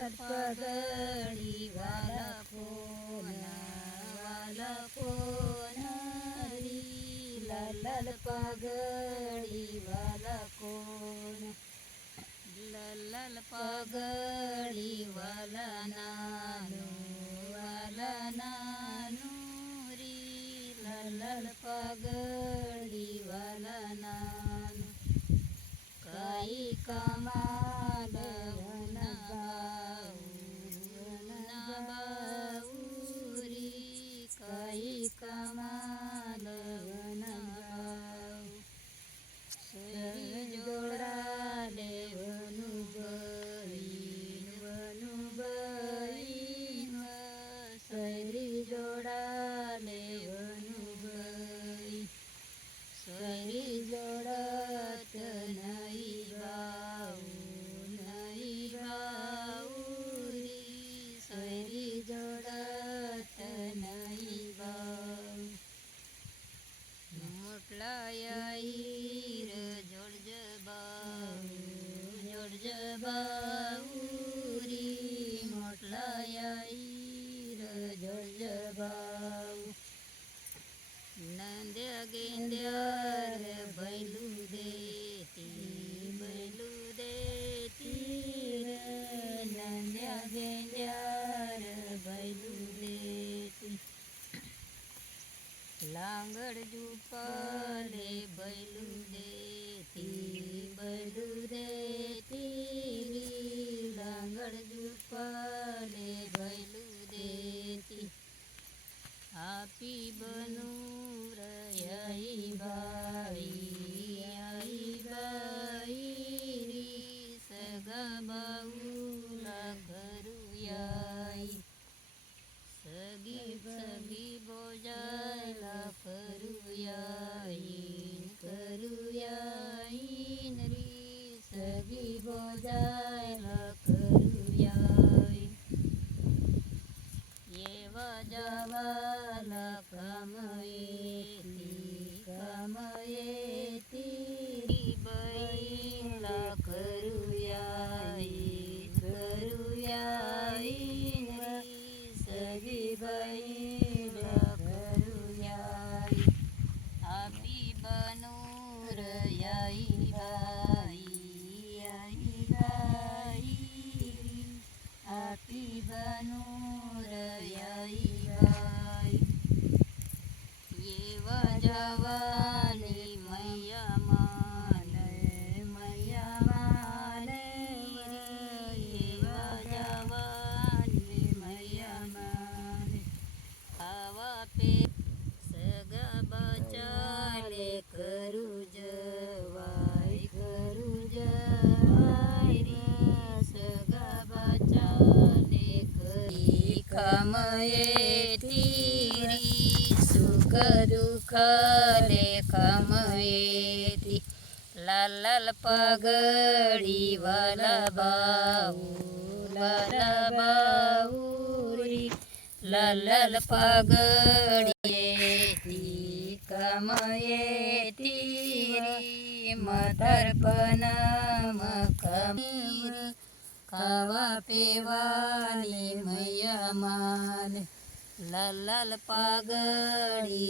पगड़ी वाला कोन री लाल पगड़ी वाला कोन लाल पगड़ी वाला नानू री लाल पगड़ी वाला नानू काई कमाल बाऊरी काई कमाल सरी जोड़ाले वनु बहीन सरी जोड़ाले वनु बहीन सरी जोड़त नहीं बाऊरी सरी जोड़त नहीं बाऊ मोटला याईर जोड़ बाऊरी मोटला याईर जोड़ बाऊ नंद्या गेंद्यार बैलू देती रे नंद्या गेंद्यार बैलू देती लांगड़ जुपाले बैलू देती लांगड़ जुपाले बैलू देती आपी बनू आई बाई री सगा बाऊला करूयाई सगी बोजायला करूयाईन री सगी बोजायला करूयाई येवा जावाला काम येती बहीणला करूयाईन री सगी बहीणला करूयाई आपी बनूर याई बाई आपी बनूर याई बाई येवा जवानी मैया माने येवा जवानी मैया माने खावा पे सगा बचाले करू जवाई रे सगा बचाले करी कमयेती री सुख दुःख लेखमयेती लाल पगड़ी वाला बाऊरी लाल पगड़ी कमयेती री मथरपन मखमीर खावा पेवाली मैया मान लाल पगड़ी